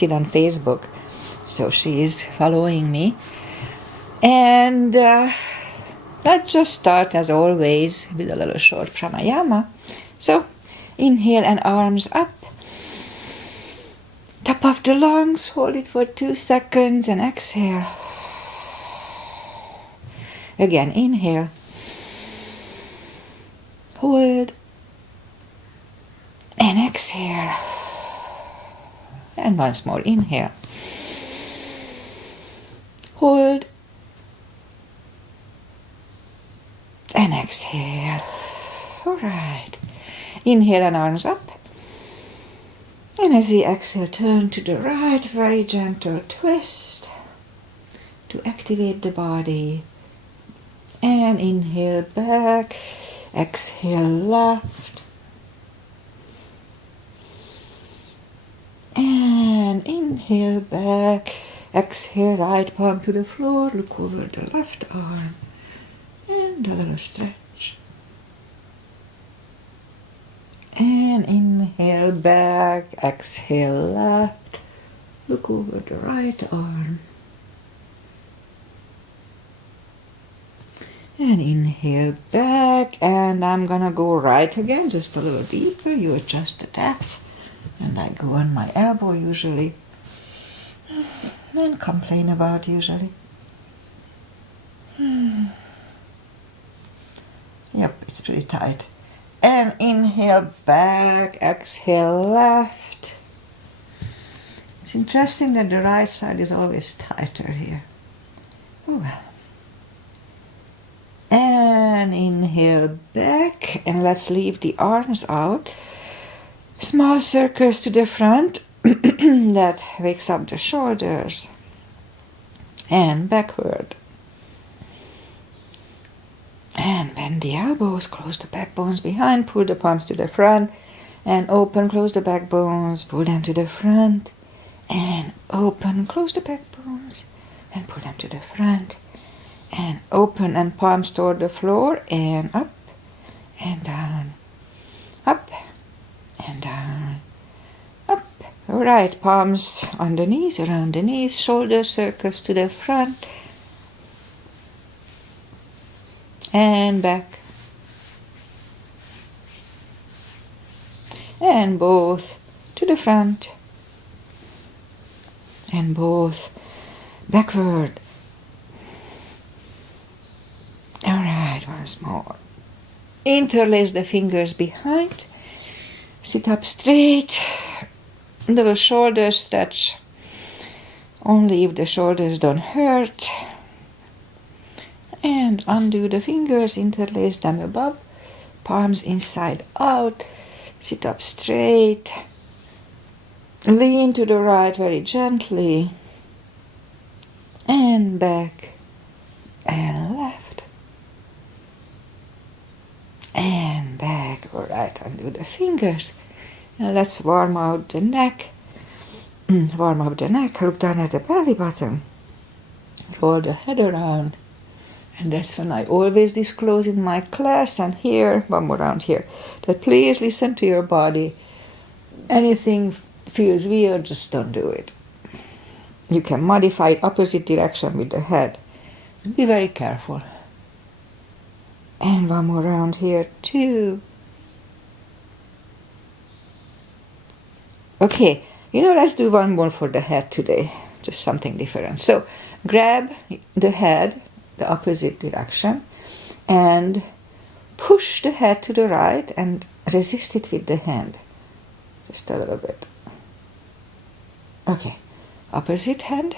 posted on Facebook, so she is following me. And let's just start as always with a little short pranayama. So inhale and arms up, top of the lungs, hold it for 2 seconds and exhale. Again, inhale, hold, and exhale. And once more, inhale, hold, and exhale. All right. Inhale and arms up. And as we exhale, turn to the right, very gentle twist to activate the body. And inhale back, exhale left. And inhale back, exhale right palm to the floor, look over the left arm. And a little stretch. And inhale back, exhale left, look over the right arm. And inhale back, and I'm gonna go right again, just a little deeper. You adjust the depth, and I go on my elbow usually, and complain about usually. Yep, it's pretty tight. And inhale back, exhale left. It's interesting that the right side is always tighter here. Oh well. And inhale back, and let's leave the arms out. Small circles to the front, that wakes up the shoulders. And backward. And bend the elbows, close the backbones behind, pull the palms to the front, and open, close the backbones, pull them to the front, and open, close the backbones, and pull them to the front. And open and palms toward the floor, and up and down, up and down, up. All right, palms on the knees, around the knees, shoulder circles to the front, and back. And both to the front, and both backward. All right, once more. Interlace the fingers behind. Sit up straight. Little shoulder stretch. Only if the shoulders don't hurt. And undo the fingers, interlace them above. Palms inside out. Sit up straight. Lean to the right very gently. And back. And left. And back. All right, undo the fingers. And let's warm out the neck. Warm up the neck. Look down at the belly button. Roll the head around. And that's when I always disclose in my class, and here, one more round here, that please listen to your body. Anything feels weird, just don't do it. You can modify it opposite direction with the head. Be very careful. And one more round here too. Okay, let's do one more for the head today. Just something different. So grab the head, the opposite direction, and push the head to the right and resist it with the hand. Just a little bit. Okay, opposite hand,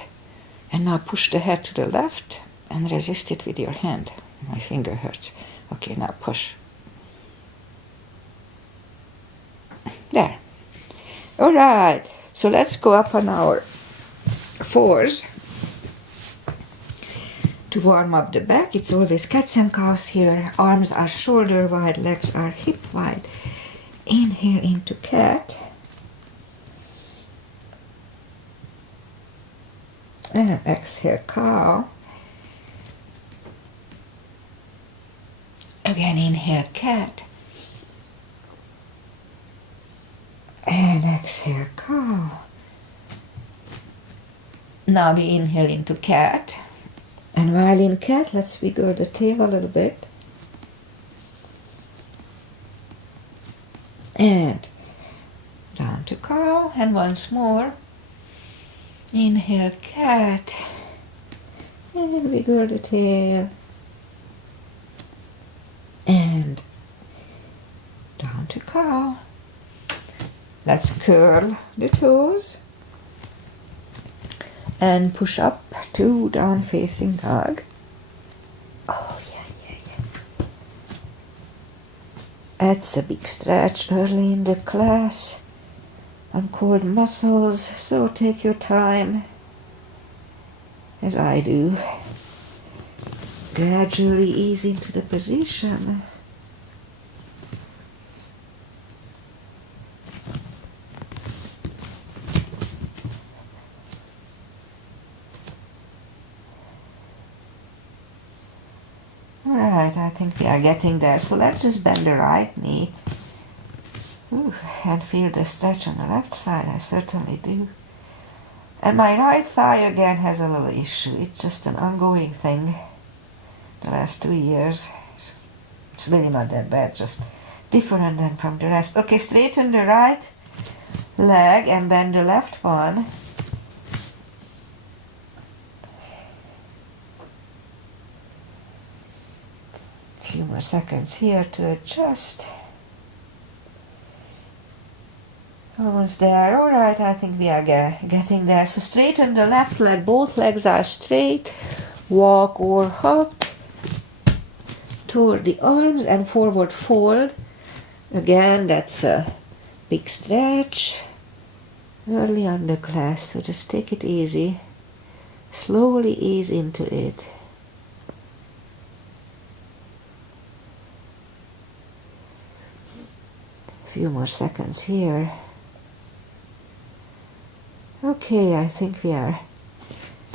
and now push the head to the left and resist it with your hand. My finger hurts. Okay, now push. There. All right, so let's go up on our fours. To warm up the back, it's always cats and cows here. Arms are shoulder wide, legs are hip wide. Inhale into cat. And exhale, cow. Again, inhale, cat. And exhale, cow. Now we inhale into cat. And while in cat, let's wiggle the tail a little bit. And down to cow. And once more. Inhale cat. And wiggle the tail. And down to cow. Let's curl the toes. And push up to down facing dog. Oh, yeah. That's a big stretch early in the class on core muscles, so take your time, as I do. Gradually ease into the position. Alright, I think we are getting there. So let's just bend the right knee. Ooh, and feel the stretch on the left side. I certainly do. And my right thigh again has a little issue. It's just an ongoing thing. The last 2 years. It's really not that bad, just different than from the rest. Okay, straighten the right leg and bend the left one. Few more seconds here to adjust. Almost there. Alright, I think we are getting there. So straighten the left leg. Both legs are straight. Walk or hop toward the arms and forward fold. Again, that's a big stretch early on the class. So just take it easy. Slowly ease into it. Few more seconds here. Okay, I think we are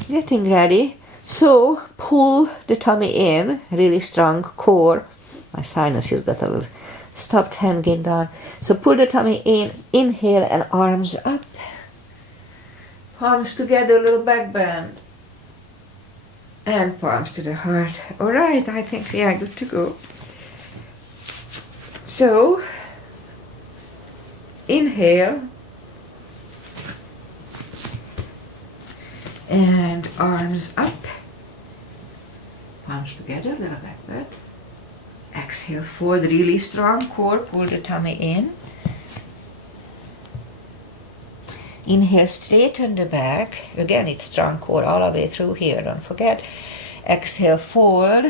getting ready. So pull the tummy in, really strong core. My sinuses got a little stopped hanging down. So pull the tummy in, inhale and arms up. Palms together, little back bend. And palms to the heart. Alright, I think we are good to go. So inhale and arms up, palms together, little back bend. Exhale, fold, really strong core, pull the tummy in. Inhale, straighten the back. Again, it's strong core all the way through here, don't forget. Exhale, fold.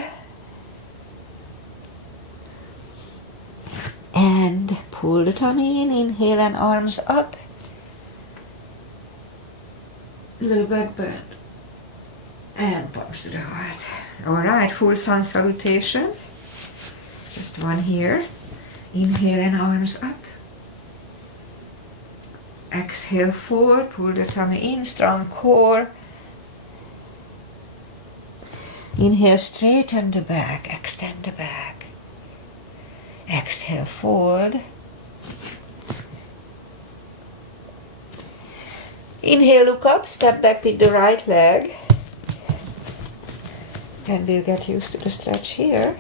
And pull the tummy in, inhale and arms up. Little back bend. And palms to the heart. Alright, full sun salutation. Just one here. Inhale and arms up. Exhale, forward, pull the tummy in, strong core. Inhale, straighten the back, extend the back. Exhale, forward. Inhale, look up, step back with the right leg. And we'll get used to the stretch here.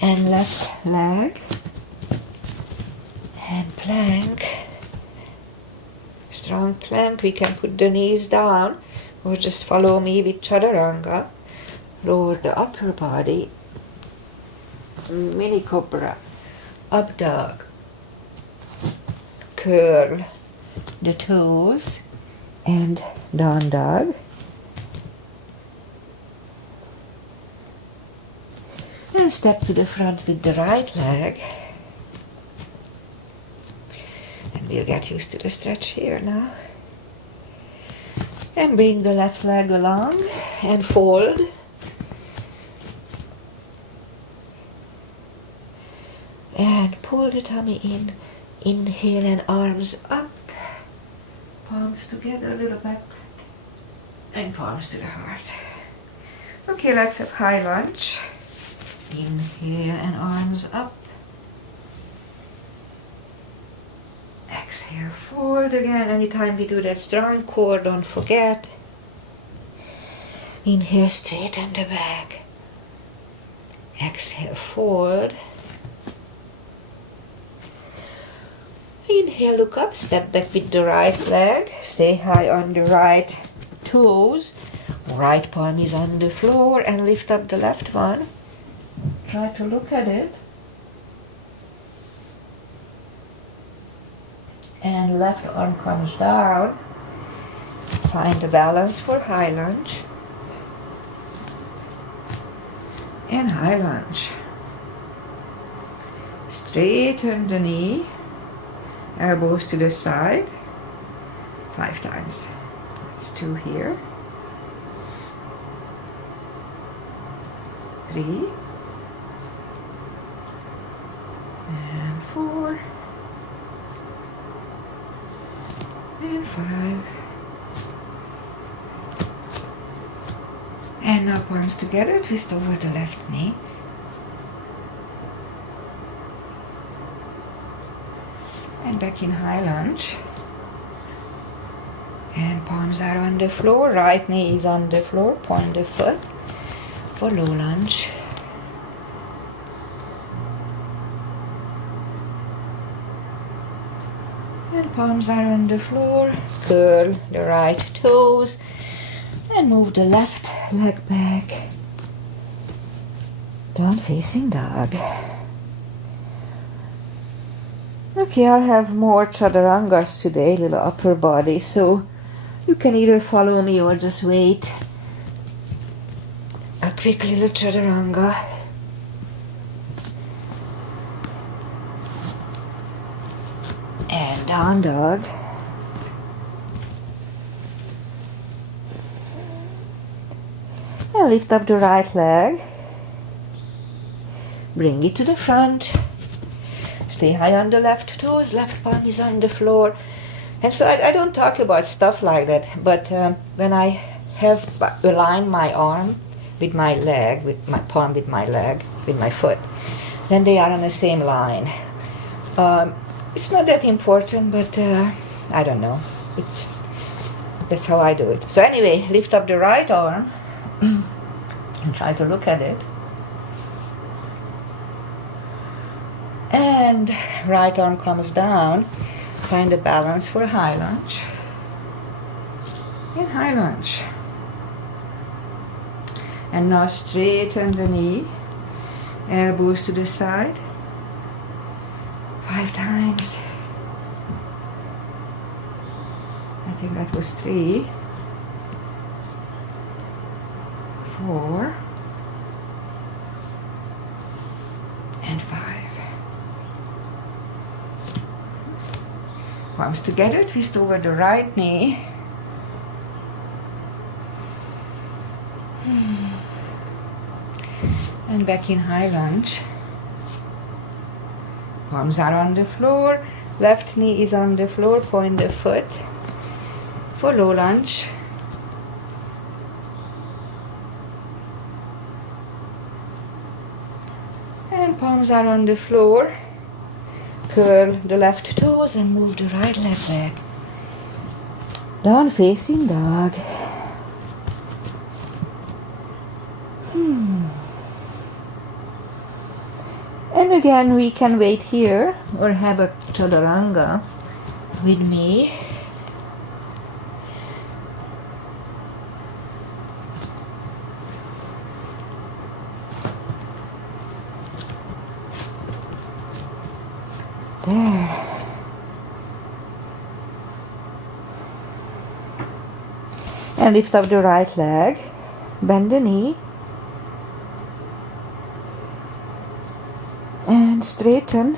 And left leg. And plank. Strong plank. We can put the knees down or just follow me with chaturanga. Lower the upper body. Mini cobra. Up dog. Curl the toes and down dog. And step to the front with the right leg. And we'll get used to the stretch here now. And bring the left leg along and fold. And pull the tummy in. Inhale and arms up. Palms together, a little back. And palms to the heart. Okay, let's have high lunge. Inhale and arms up. Exhale, fold again. Anytime we do that strong core, don't forget. Inhale, straighten the back. Exhale, fold. Inhale, look up, step back with the right leg. Stay high on the right toes. Right palm is on the floor and lift up the left one. Try to look at it. And left arm comes down. Find the balance for high lunge. And high lunge. Straighten the knee. Elbows to the side. 5 times. That's 2 here. 3. And 4. And 5. And now palms together, twist over the left knee. And back in high lunge. And palms are on the floor, right knee is on the floor, point the foot for low lunge. And palms are on the floor, curl the right toes and move the left leg back. Down facing dog. Okay, I'll have more chaturangas today, little upper body, so you can either follow me or just wait. A quick little chaturanga. And down dog. And lift up the right leg. Bring it to the front. Stay high on the left toes, left palm is on the floor. And so I don't talk about stuff like that, but when I have aligned my arm with my leg, with my palm with my leg, with my foot, then they are on the same line. It's not that important, but I don't know. That's how I do it. So anyway, lift up the right arm and try to look at it. And right arm comes down. Find a balance for high lunge. And high lunge. And now straighten the knee. Elbows to the side. 5 times. I think that was 3. 4. And 5. Palms together, twist over the right knee. And back in high lunge. Palms are on the floor, left knee is on the floor, point the foot for low lunge. And palms are on the floor. Curl the left toes and move the right leg back. Down facing dog. And again, we can wait here or have a chaturanga with me. There. And lift up the right leg. Bend the knee. And straighten.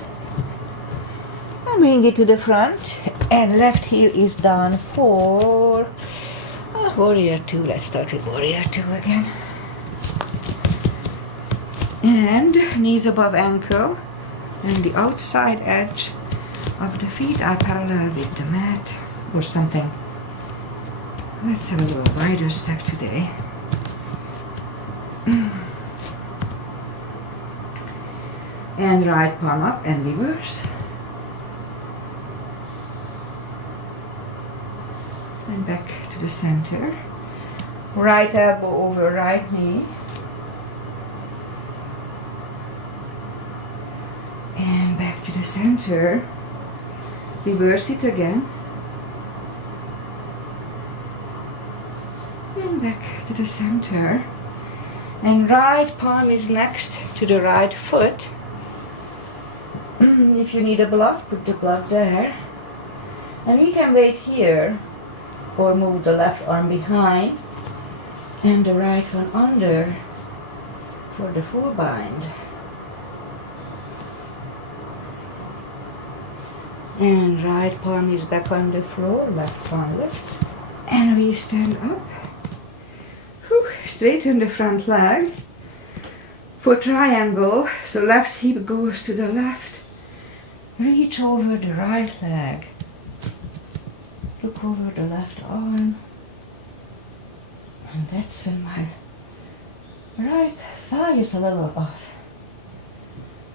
And bring it to the front. And left heel is down for warrior 2. Let's start with warrior 2 again. And knees above ankle. And the outside edge of the feet are parallel with the mat or something. Let's have a little wider step today. And right palm up and reverse. And back to the center. Right elbow over right knee. And back to the center. Reverse it again. And back to the center. And right palm is next to the right foot. If you need a block, put the block there. And we can wait here or move the left arm behind and the right one under for the full bind. And right palm is back on the floor, left palm lifts. And we stand up. Straighten the front leg for triangle. So left hip goes to the left. Reach over the right leg. Look over the left arm. And that's when my right thigh is a little off.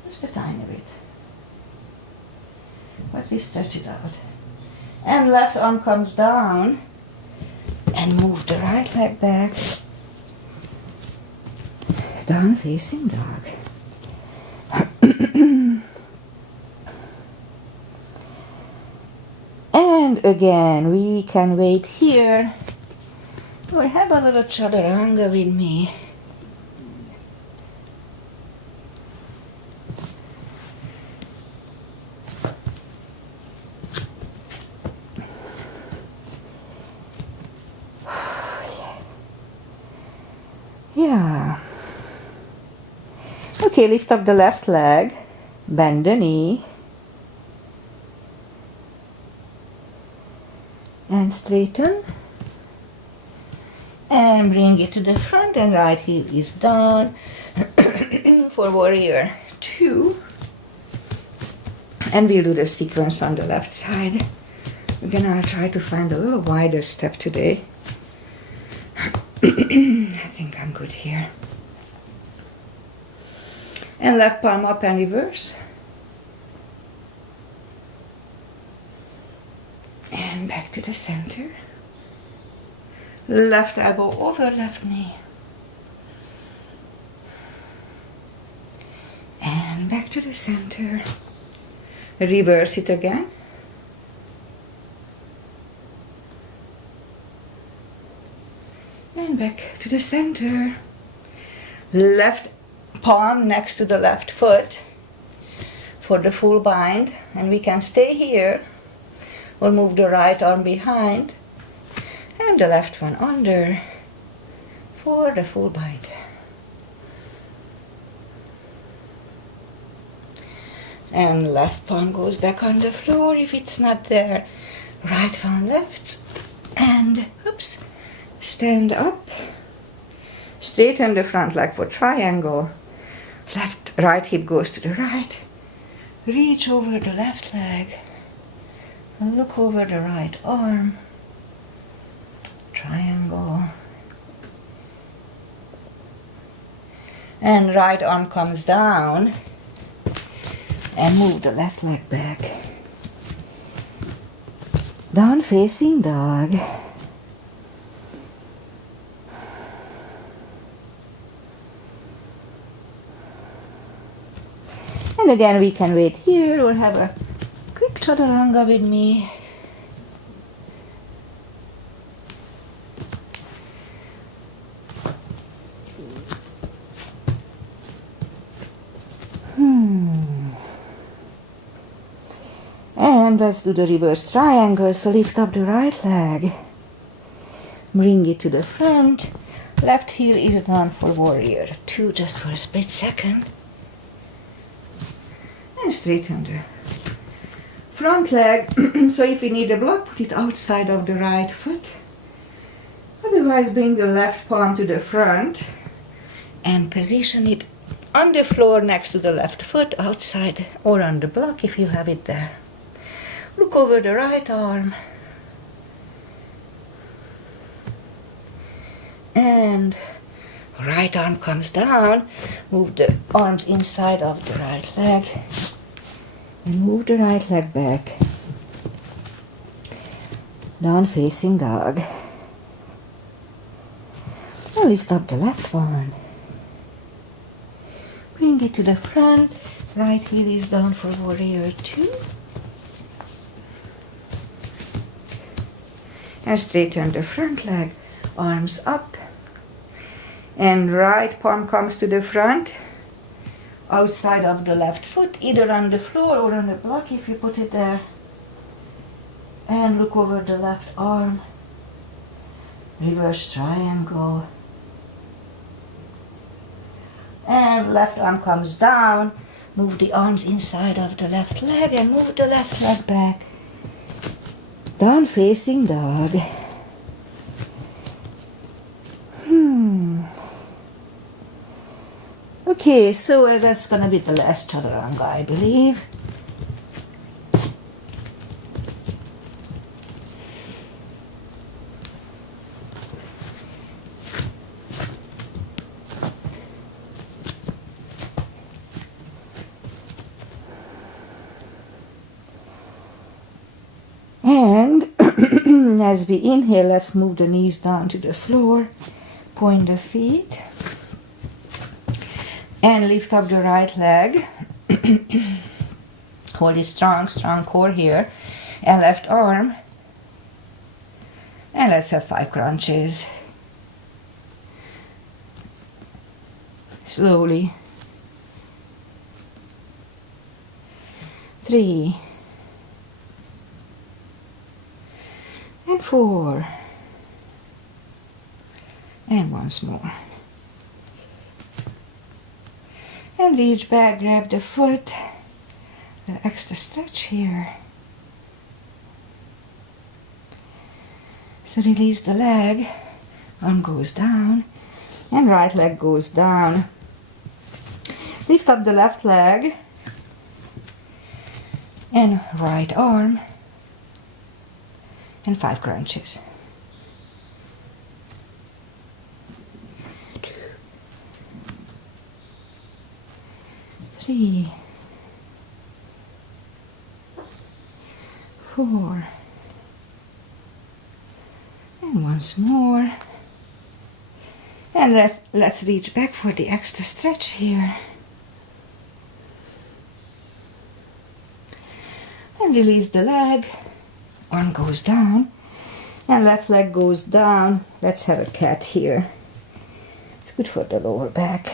Just a tiny bit. But we stretch it out. And left arm comes down. And move the right leg back. Down facing dog. And again, we can wait here or have a little chaturanga with me. Yeah. Okay, lift up the left leg, bend the knee, and straighten, and bring it to the front, and right hip is down for warrior 2. And we'll do the sequence on the left side. Again, I'll try to find a little wider step today. I think I'm good here. And left palm up and reverse. And back to the center. Left elbow over left knee. And back to the center. Reverse it again. And back to the center. Left palm next to the left foot for the full bind, and we can stay here or move the right arm behind and the left one under for the full bind. And left palm goes back on the floor if it's not there. Right one lifts and oops, stand up. Straighten the front leg for triangle. Right hip goes to the right. Reach over the left leg. Look over the right arm. Triangle. And right arm comes down. And move the left leg back. Down facing dog. And again, we can wait here or have a quick chaturanga with me. And let's do the reverse triangle. So lift up the right leg. Bring it to the front. Left heel is down for warrior 2 just for a split second. And straighten the front leg. So if you need a block, put it outside of the right foot. Otherwise, bring the left palm to the front and position it on the floor next to the left foot, outside or on the block if you have it there. Look over the right arm. And right arm comes down. Move the arms inside of the right leg. And move the right leg back. Down facing dog. Now lift up the left one. Bring it to the front. Right heel is down for warrior 2. And straighten the front leg. Arms up. And right palm comes to the front. Outside of the left foot, either on the floor or on the block if you put it there. And look over the left arm. Reverse triangle. And left arm comes down. Move the arms inside of the left leg and move the left leg back. Down facing dog. Okay, so that's gonna be the last chaturanga, I believe. And as we inhale, let's move the knees down to the floor, point the feet, and lift up the right leg. Hold a strong core here, and left arm. And let's have 5 crunches. Slowly. 3. And 4. And once more. And reach back, grab the foot. The extra stretch here. So release the leg. Arm goes down. And right leg goes down. Lift up the left leg. And right arm. And 5 crunches. 2, 3, 4, and once more. And let's reach back for the extra stretch here. And release the leg. Arm goes down. And left leg goes down. Let's have a cat here. It's good for the lower back.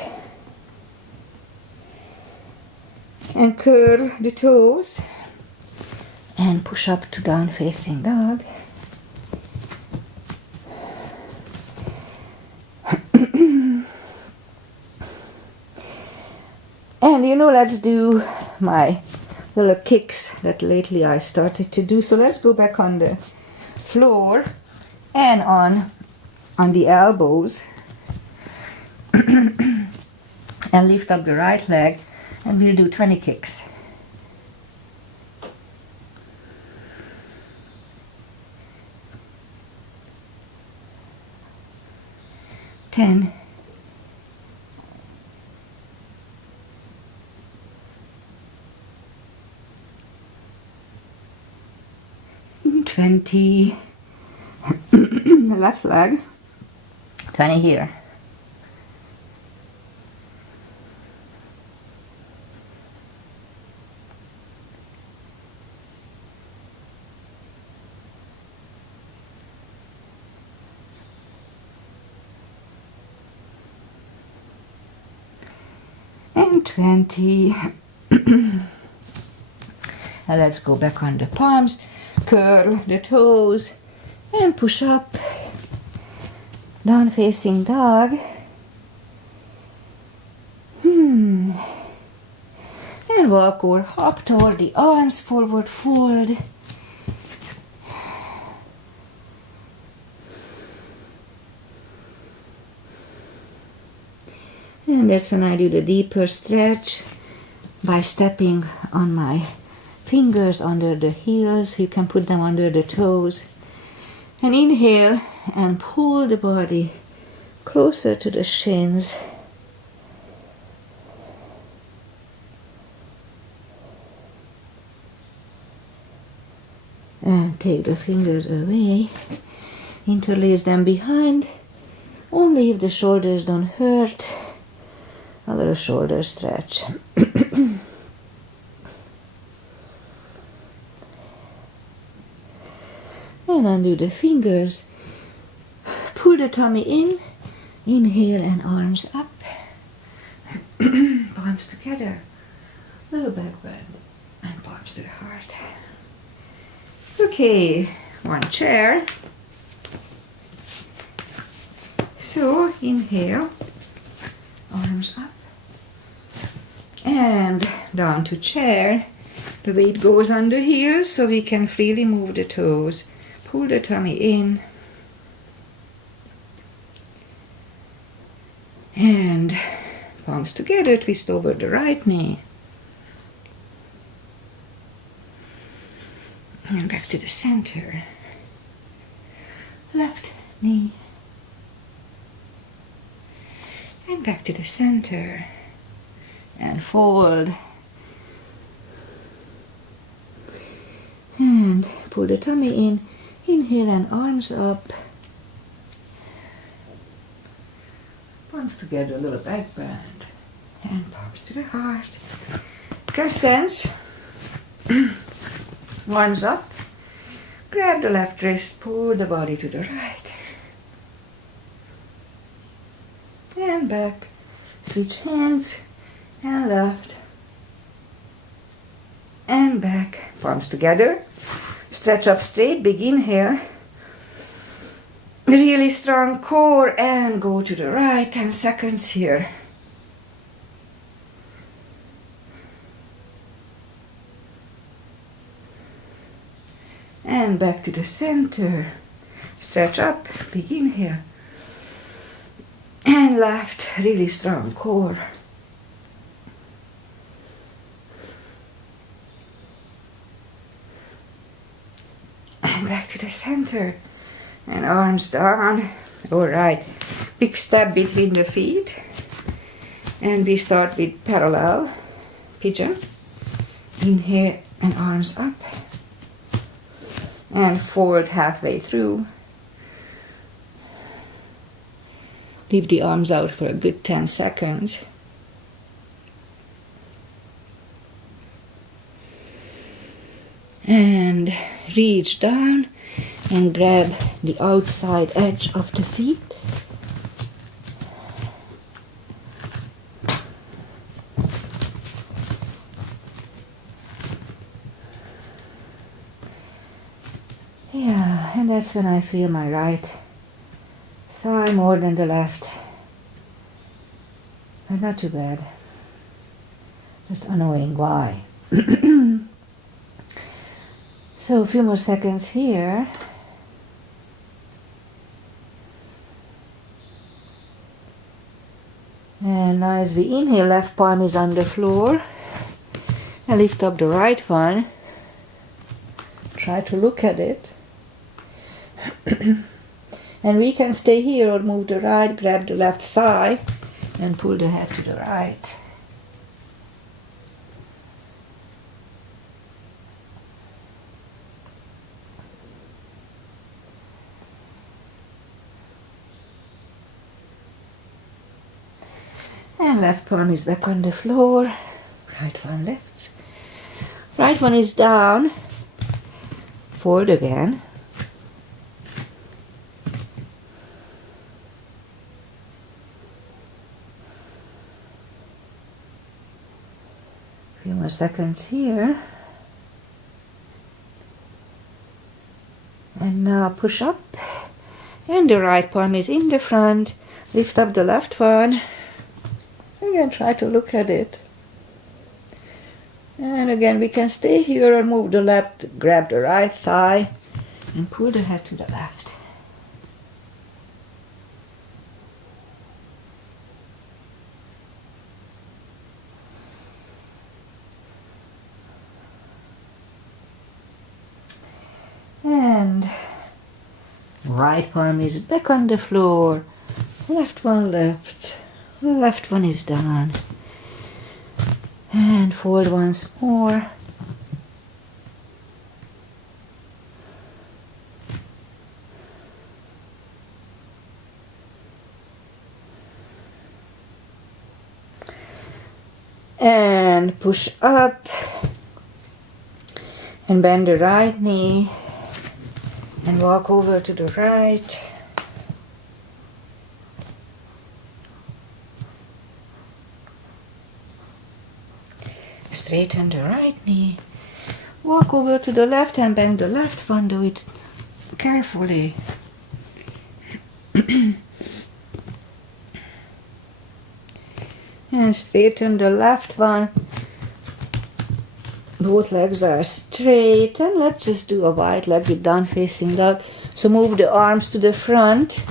And curl the toes. And push up to down facing dog. And let's do my little kicks that lately I started to do. So let's go back on the floor and on the elbows and lift up the right leg, and we'll do 20 kicks. 10, 20, the left leg, 20 here. 20. Now let's go back on the palms, curl the toes, and push up, down facing dog. And walk or hop toward the arms, forward fold. And that's when I do the deeper stretch by stepping on my fingers under the heels. You can put them under the toes. And inhale and pull the body closer to the shins. And take the fingers away. Interlace them behind. Only if the shoulders don't hurt. A little shoulder stretch. And undo the fingers. Pull the tummy in. Inhale and arms up. Palms together. Little back bend. And palms to the heart. Okay, one chair. So inhale, arms up, and down to chair. The weight goes on the heels so we can freely move the toes. Pull the tummy in, and palms together, twist over the right knee. And back to the center. Left knee. And back to the center. And fold. And pull the tummy in. Inhale and arms up. Palms together, a little back bend. And palms to the heart. Crescents. Arms up. Grab the left wrist, pull the body to the right. And back. Switch hands. And left. And back. Palms together. Stretch up straight. Big inhale. Really strong core. And go to the right. 10 seconds here. And back to the center. Stretch up. Big inhale. And left. Really strong core. And back to the center. And arms down. Alright. Big step between the feet. And we start with parallel pigeon. Inhale and arms up. And fold halfway through. Leave the arms out for a good 10 seconds. And reach down and grab the outside edge of the feet. Yeah, and that's when I feel my right thigh more than the left. But not too bad. Just annoying. Why? So a few more seconds here. And now as we inhale, left palm is on the floor. And lift up the right one. Try to look at it. And we can stay here or move the right, grab the left thigh and pull the head to the right. And left palm is back on the floor. Right one lifts. Right one is down. Fold again. Few more seconds here. And now push up. And the right palm is in the front. Lift up the left one. Again, try to look at it. And again, we can stay here or move the left, grab the right thigh, and pull the head to the left. And right palm is back on the floor. Left one left. Left one is down. And fold once more. And push up. And bend the right knee. And walk over to the right. Straighten the right knee. Walk over to the left and bend the left one. Do it carefully. And straighten the left one. Both legs are straight. And let's just do a wide-legged down facing dog. So move the arms to the front.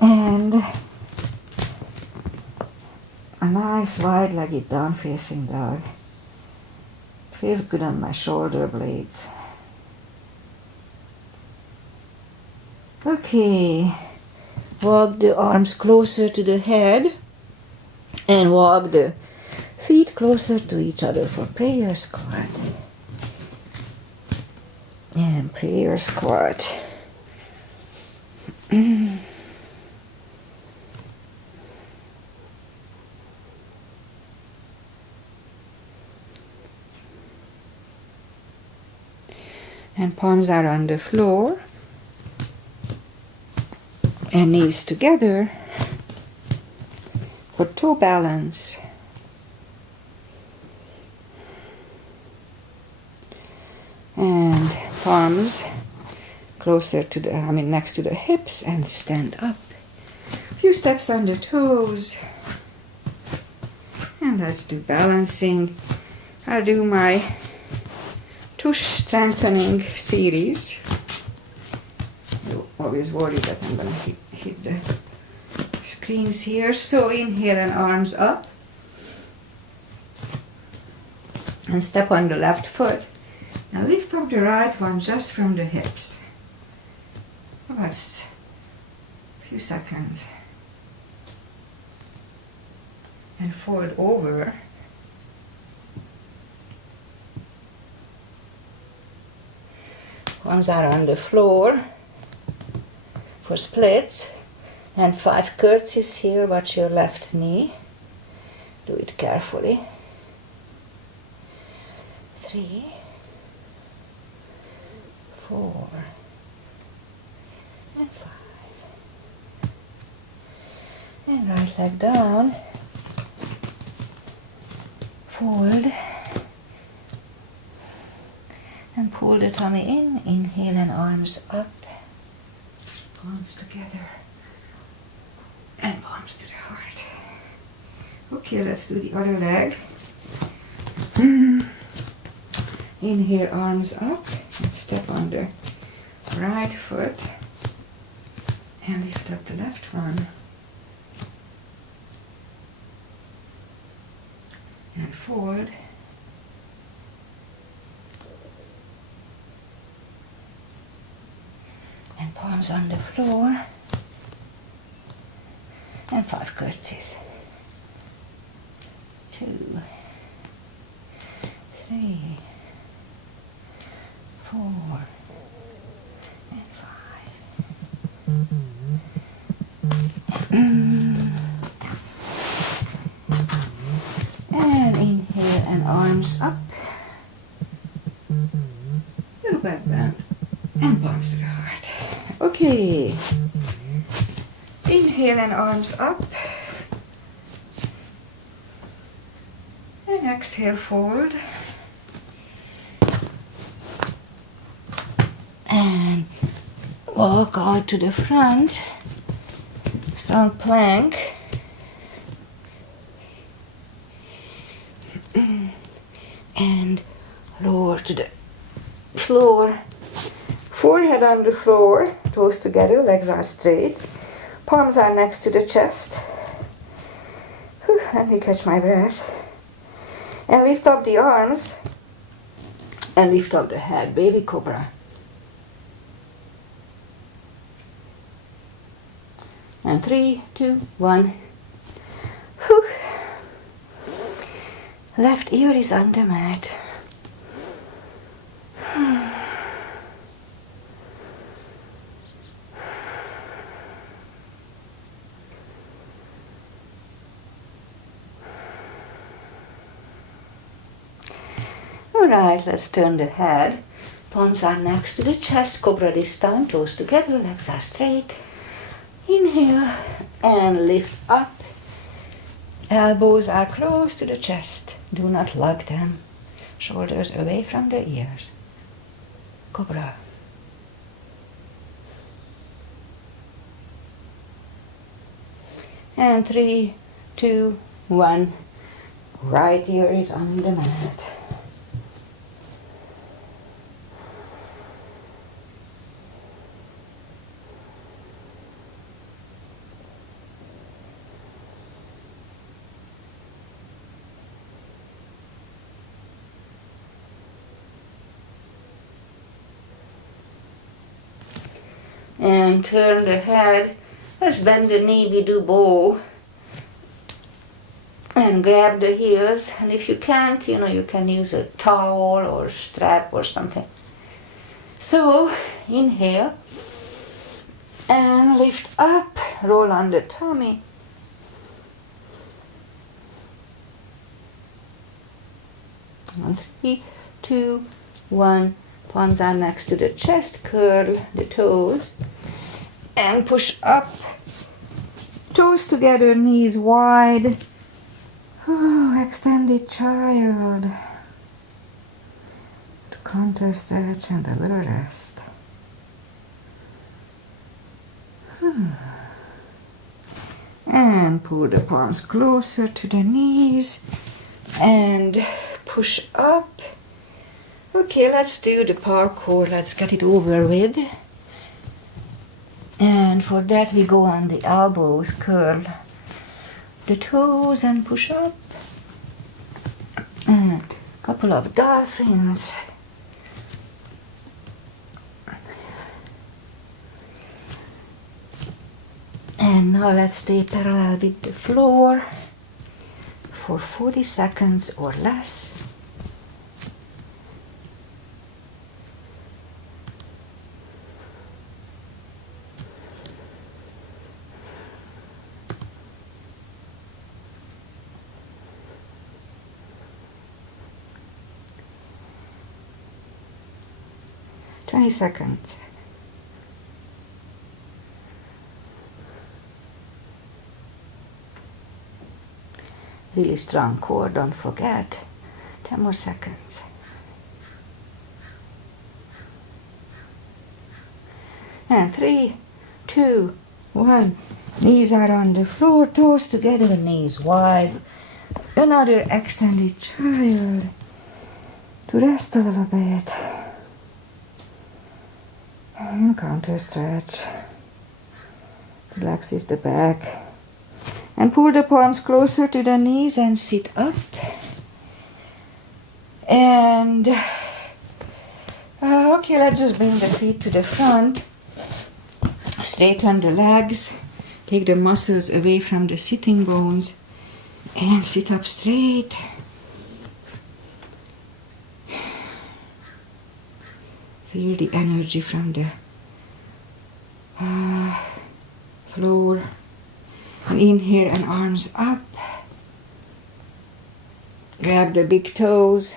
And a nice wide-legged down facing dog. Feels good on my shoulder blades. Okay. Walk the arms closer to the head. And walk the feet closer to each other for prayer squat. And prayer squat. And palms are on the floor. And knees together for toe balance. And palms closer to the, next to the hips, and stand up. A few steps on the toes. And let's do balancing. I'll do my tush strengthening series. You always worry that I'm gonna hit the screens here. So inhale and arms up. And step on the left foot. Now lift up the right one just from the hips. About a few seconds. And fold over. Arms are on the floor for splits. And 5 curtsies here. Watch your left knee. Do it carefully. 3, 4, and 5. And right leg down. Fold. And pull the tummy in. Inhale and arms up. Palms together. And palms to the heart. Okay, let's do the other leg. Inhale, arms up. And step on the right foot. And lift up the left one. And forward. And palms on the floor. And 5 curtsies. 2, 3, 4, and 5. And inhale and arms up. Little back bend. And palms to the heart. Okay. Inhale and arms up. And exhale, fold. And walk out to the front. Strong plank. And lower to the floor. Forehead on the floor, toes together, legs are straight. Palms are next to the chest. Whew, let me catch my breath. And lift up the arms. And lift up the head, baby cobra. And 3, 2, 1. Whew. Left ear is on the mat. Alright, let's turn the head. Palms are next to the chest. Cobra this time. Toes together. Legs are straight. Inhale and lift up. Elbows are close to the chest. Do not lock them. Shoulders away from the ears. Cobra. And 3, 2, 1. Right ear is on the mat. And turn the head. Let's bend the knee, we do bow. And grab the heels. And if you can't, you can use a towel or strap or something. So, inhale. And lift up. Roll on the tummy. And 3, 2, 1. Palms are next to the chest. Curl the toes. And push up. Toes together, knees wide. Oh, extended child. To counter stretch and a little rest. And pull the palms closer to the knees. And push up. Okay, let's do the parkour. Let's get it over with. And for that we go on the elbows, curl the toes and push up. And a couple of dolphins. And now let's stay parallel with the floor for 40 seconds or less. Seconds. Really strong core, don't forget. 10 more seconds. And 3, 2, 1. Knees are on the floor, toes together, knees wide. Another extended child. To rest a little bit. And counter stretch. Relaxes the back. And pull the palms closer to the knees and sit up. And okay, let's just bring the feet to the front. Straighten the legs. Take the muscles away from the sitting bones. And sit up straight. Feel the energy from the floor. And inhale and arms up. Grab the big toes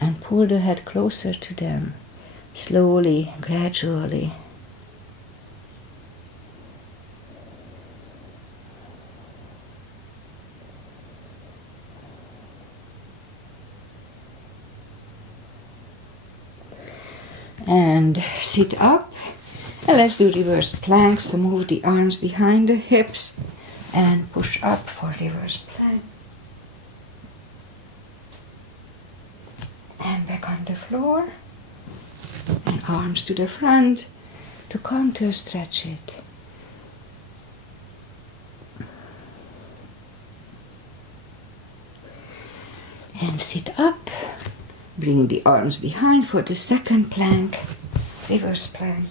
and pull the head closer to them. Slowly, gradually. And sit up. And let's do reverse plank. So move the arms behind the hips and push up for reverse plank. And back on the floor. And arms to the front to counter stretch it. And sit up. Bring the arms behind for the second plank, reverse plank.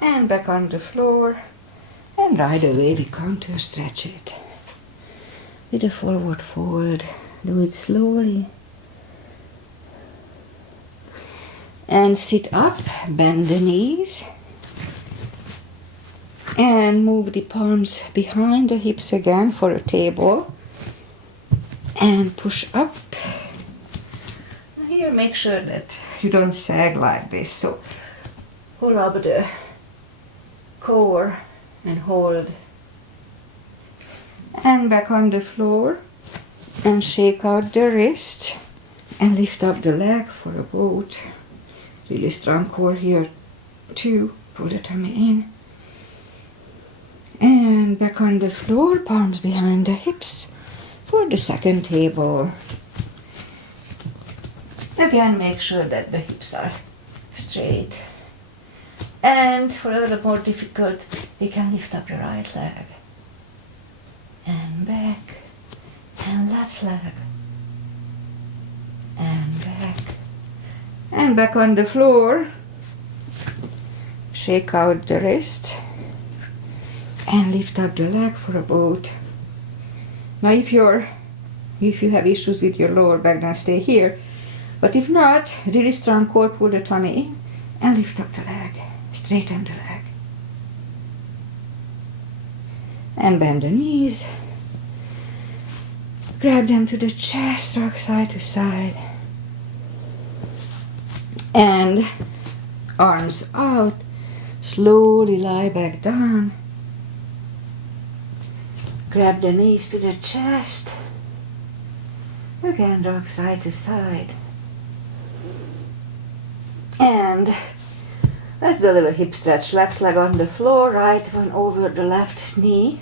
And back on the floor. And right away we counter stretch it. With a forward fold. Do it slowly. And sit up, bend the knees. And move the palms behind the hips again for a table. And push up. Here, make sure that you don't sag like this. So pull up the core and hold. And back on the floor. And shake out the wrist. And lift up the leg for a boat. Really strong core here too. Pull the tummy in. And back on the floor, palms behind the hips for the second table. Again, make sure that the hips are straight. And for a little more difficult, you can lift up the right leg. And back. And left leg. And back. And back on the floor. Shake out the wrist. And lift up the leg for a boat. Now if you have issues with your lower back, then stay here. But if not, really strong core, pull the tummy in and lift up the leg. Straighten the leg. And bend the knees. Grab them to the chest, rock side to side. And arms out. Slowly lie back down. Grab the knees to the chest. Again, rock side to side. And let's do a little hip stretch. Left leg on the floor, right one over the left knee.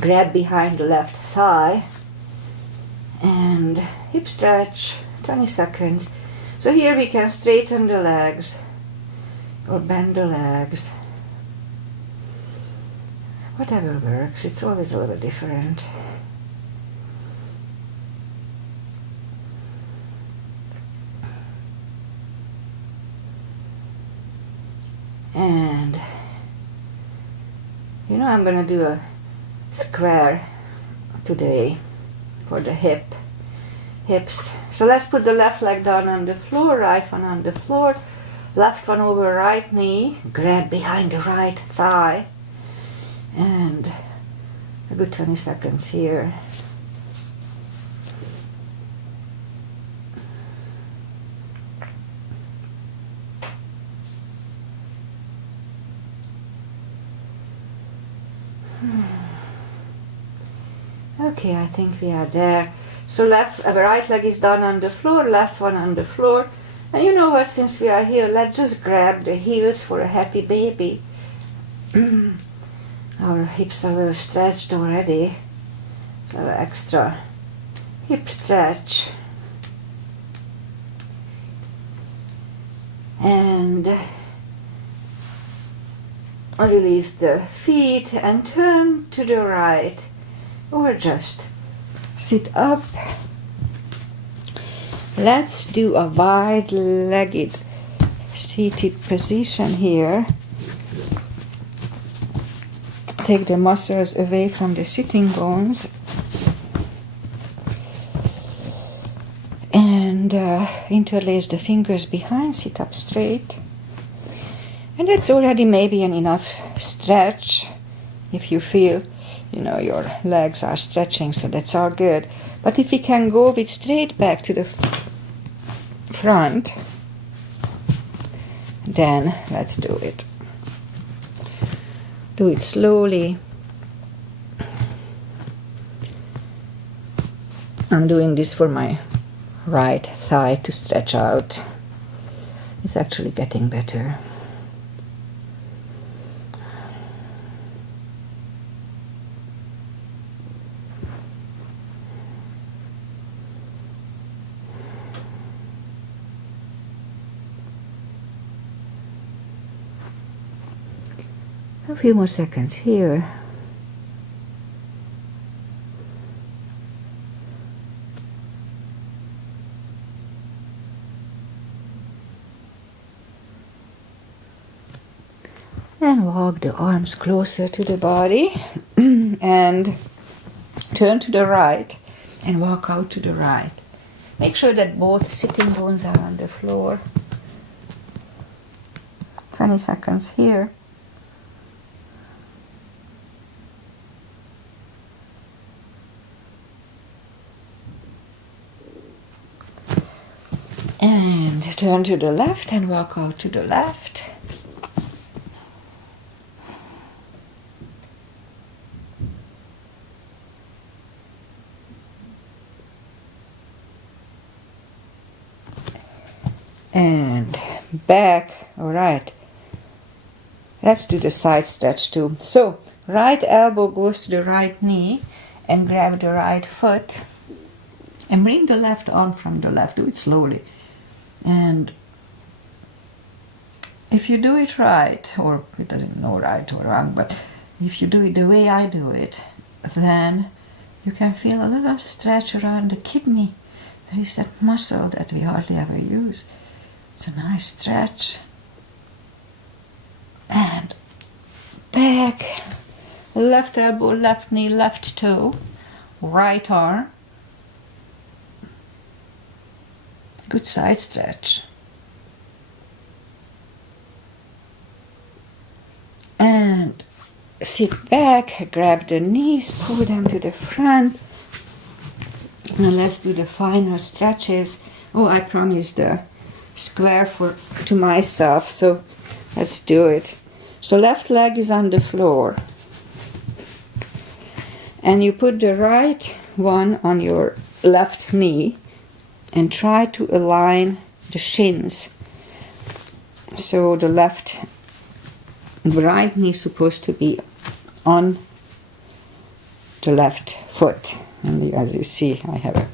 Grab behind the left thigh. And hip stretch, 20 seconds. So here we can straighten the legs or bend the legs. Whatever works, it's always a little different. And you know, I'm gonna do a square today for the hips. So let's put the left leg down on the floor, right one on the floor, left one over right knee, grab behind the right thigh, and a good 20 seconds here. Okay, I think we are there. So right leg is down on the floor, left one on the floor. And you know what, since we are here, let's just grab the heels for a happy baby. Our hips are a little stretched already. So extra hip stretch. And release the feet and turn to the right. Or just sit up. Let's do a wide-legged seated position here. Take the muscles away from the sitting bones. And interlace the fingers behind, sit up straight. And that's already maybe an enough stretch if you feel, you know, your legs are stretching, so that's all good. But if we can go with straight back to the front, then let's do it. Do it slowly. I'm doing this for my right thigh to stretch out. It's actually getting better. A few more seconds here. And walk the arms closer to the body and turn to the right and walk out to the right. Make sure that both sitting bones are on the floor. 20 seconds here. And turn to the left and walk out to the left. And back. All right. Let's do the side stretch too. So, right elbow goes to the right knee and grab the right foot and bring the left arm from the left. Do it slowly. And if you do it right, or it doesn't know right or wrong, but if you do it the way I do it, then you can feel a little stretch around the kidney. There is that muscle that we hardly ever use. It's a nice stretch. And back, left elbow, left knee, left toe, right arm. Good side stretch. And sit back, grab the knees, pull them to the front. And let's do the final stretches. Oh, I promised a square to myself, so let's do it. So left leg is on the floor. And you put the right one on your left knee and try to align the shins. So the right knee is supposed to be on the left foot. And as you see, I have a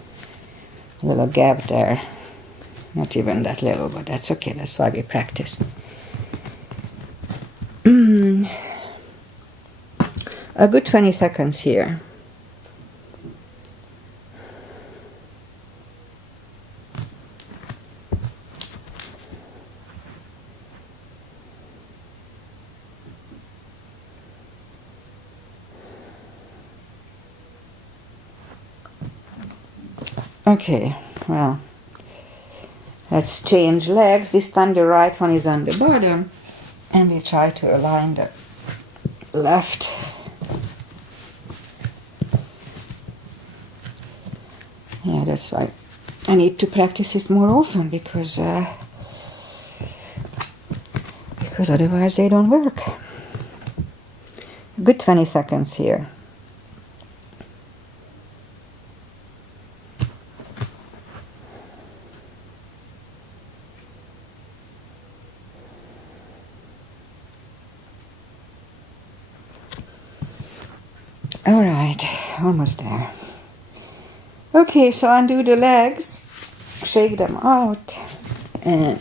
little gap there. Not even that little, but that's okay. That's why we practice. A good 20 seconds here. Okay, well, let's change legs. This time the right one is on the bottom, and we try to align the left. Yeah, that's why I need to practice it more often, because otherwise they don't work. Good 20 seconds here. All right, almost there. Okay, so undo the legs, shake them out, and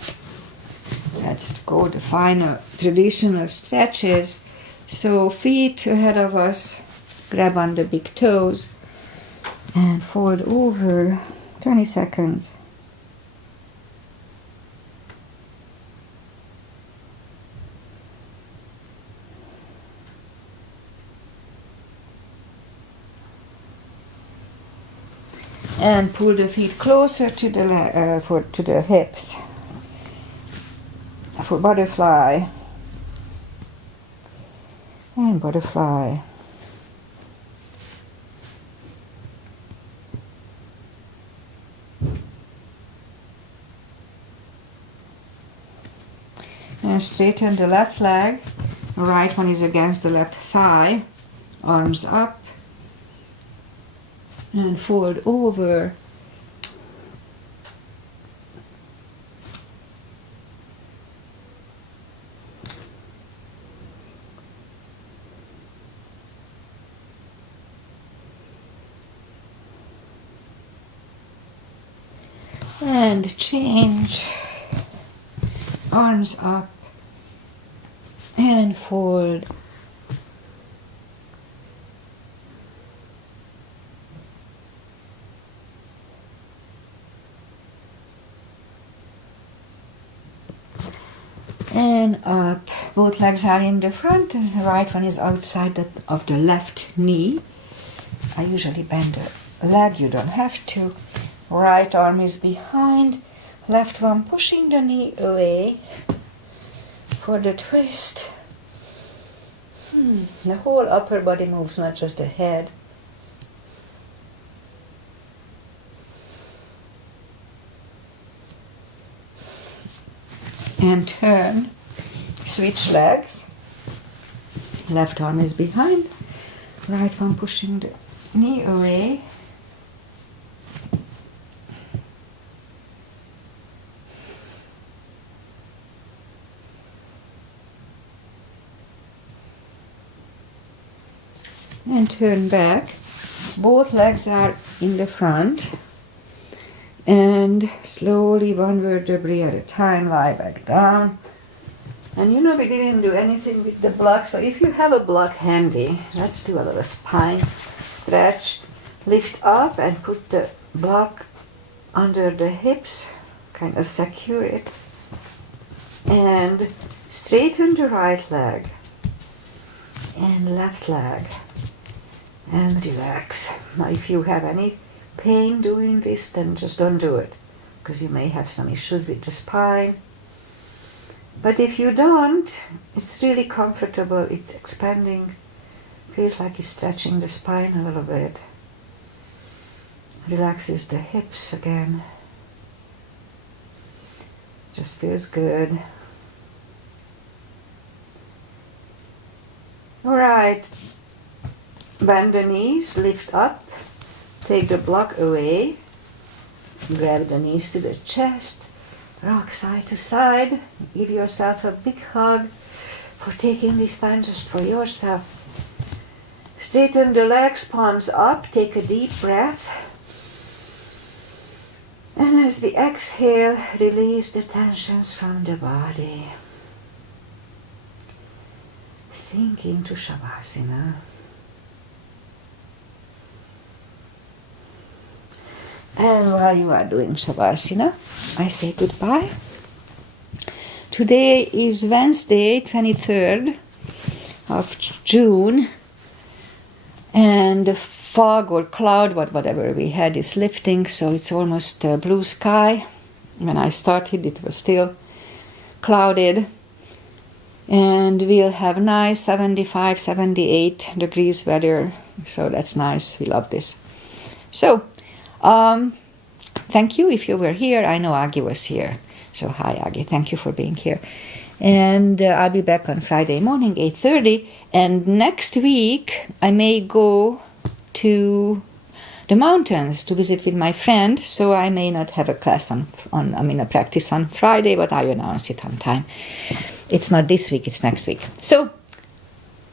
let's go the final traditional stretches. So feet ahead of us, grab on the big toes, and fold over, 20 seconds. And pull the feet closer to the hips for butterfly. And butterfly. And straighten the left leg. The right one is against the left thigh. Arms up. And fold over. And change. Arms up. And fold. And up. Both legs are in the front, and the right one is outside of the left knee. I usually bend the leg, you don't have to. Right arm is behind, left one pushing the knee away for the twist. The whole upper body moves, not just the head. and turn, switch legs. Left arm is behind, right one pushing the knee away. And turn back. Both legs are in the front. And slowly, one vertebrae at a time, lie back down. And you know we didn't do anything with the block, so if you have a block handy, let's do a little spine stretch. Lift up and put the block under the hips, kind of secure it. And straighten the right leg and left leg. And relax. Now if you have any pain doing this, then just don't do it, because you may have some issues with the spine. But if you don't, it's really comfortable, it's expanding, feels like it's stretching the spine a little bit. Relaxes the hips again. Just feels good. Alright. Bend the knees, lift up, take the block away, grab the knees to the chest, rock side to side, give yourself a big hug for taking this time just for yourself. Straighten the legs, palms up, take a deep breath. And as the exhale, release the tensions from the body. Sink into Shavasana. And while you are doing Shavasana, I say goodbye. Today is Wednesday, 23rd of June, and the fog or cloud, whatever we had, is lifting, so it's almost blue sky. When I started, it was still clouded, and we'll have nice 75, 78 degrees weather, so that's nice. We love this. So, thank you if you were here. I know Agi was here. So hi Agi, thank you for being here. And I'll be back on Friday morning, 8:30. And next week I may go to the mountains to visit with my friend. So I may not have a class a practice on Friday, but I announce it on time. It's not this week, it's next week. So